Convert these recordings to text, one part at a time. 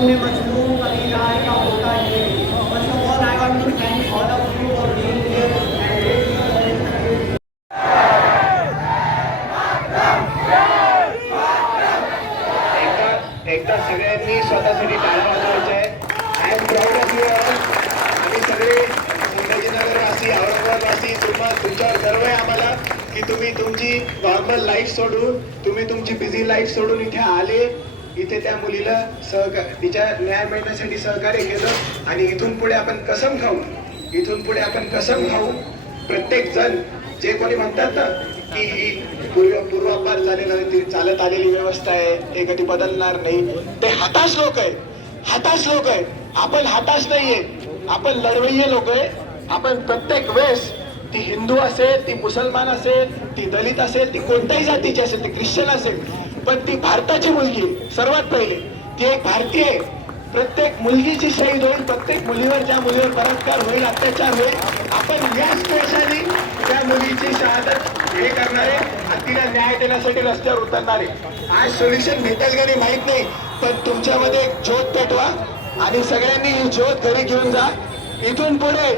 only Mashmoon, Kalila, and Kavota. First of all, I want to thank all सगळ्यांनी स्वतःसाठी टाळा वाजवायचं आहे I am proud of you all आम्ही तुमच्यावर गर्व आहे आम्हाला की तुम्ही तुमची नॉर्मल लाईफ सोडून तुम्ही तुमची बिझी लाईफ सोडून इथे आले इथे त्या मुलीला सहकार तिच्या न्याय मिळण्यासाठी सहकार्य केलं आणि इथून पुढे आपण कसम खाऊ. इथून पुढे आपण कसम खाऊ. प्रत्येक जण जे कोणी म्हणतात ना की ही पूर्व पूर्वापार झालेलं ती चालत आलेली व्यवस्था आहे हे कधी बदलणार नाही. ते हताश लोक आहे. हताश लोक आहे. आपण हताश नाहीये. आपण लढवय्ये लोक आहे. आपण प्रत्येक वेळेस ती हिंदू असेल ती मुसलमान असेल ती दलित असेल ती कोणत्याही जातीची असेल ती ख्रिश्चन असेल पण ती भारताची मुलगी सर्वात पहिले. ती एक भारतीय प्रत्येक मुलगीची शहीद होईल प्रत्येक मुलीवर ज्या मुलीवर बलात्कार होईल अत्याचार होईल आपण याच देशाने त्या मुलीची शहादत हे करणारे तिला न्याय देण्यासाठी रस्त्यावर उतरणारे आज सोल्युशन भेटेल का नाही माहीत नाही पण तुमच्यामध्ये एक ज्योत पेटवा आणि सगळ्यांनी ही ज्योत घरी घेऊन जा. इथून पुढे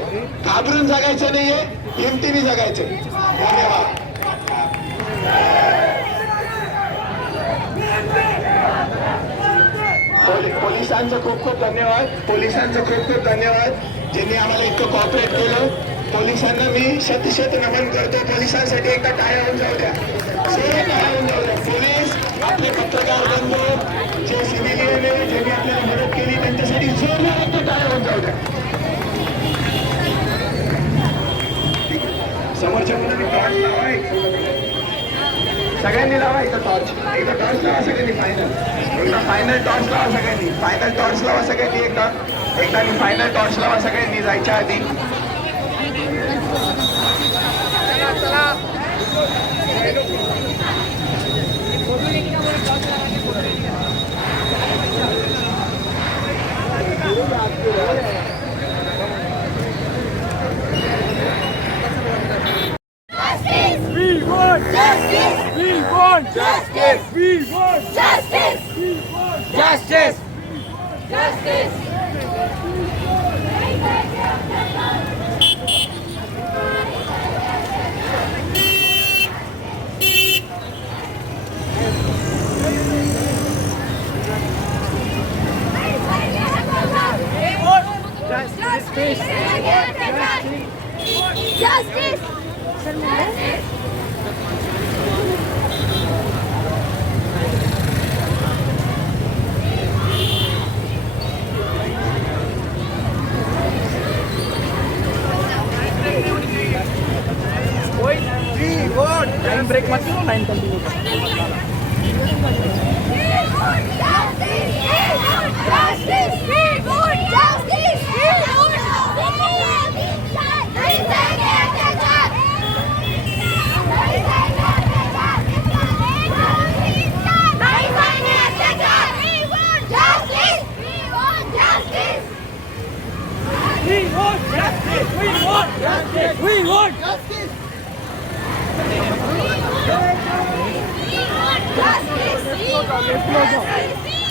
घाबरून जगायचं नाहीये हिमतीने जगायचं. धन्यवाद. पोलिसांचं खूप खूप धन्यवाद. पोलिसांचं खूप खूप धन्यवाद. ज्यांनी आम्हाला इतकं कॉपरेट केलं. पोलिसांना मी शतशत नमन करतो. पोलिसांसाठी एकदा टाळ्या होऊन जाऊ द्या. सर्व टाळ्या होऊन जाऊ द्या. पोलीस आपले पत्रकार बंधू जे सिव्हिलियन आहे ज्यांनी आपल्याला मदत केली त्यांच्यासाठी जोरदार एकदा टाळ्या होऊन जाऊ द्या समोरच्या मुलांनी टॉर्च लावा एक सगळ्यांनी लावा इथं टॉर्च एकदा टॉर्च लावा सगळ्यांनी फायनल एकदा फायनल टॉर्च लावा सगळ्यांनी. फायनल टॉर्च लावा सगळ्यांनी एकदा. एकदा फायनल टॉर्च लावा सगळ्यांनी जायच्या आधी. चला. Justice! We want Justice! We want Justice! Justice! Justice! Justice! Justice! মাঠেও want continue We want justice! We want justice! We want justice! 别说了。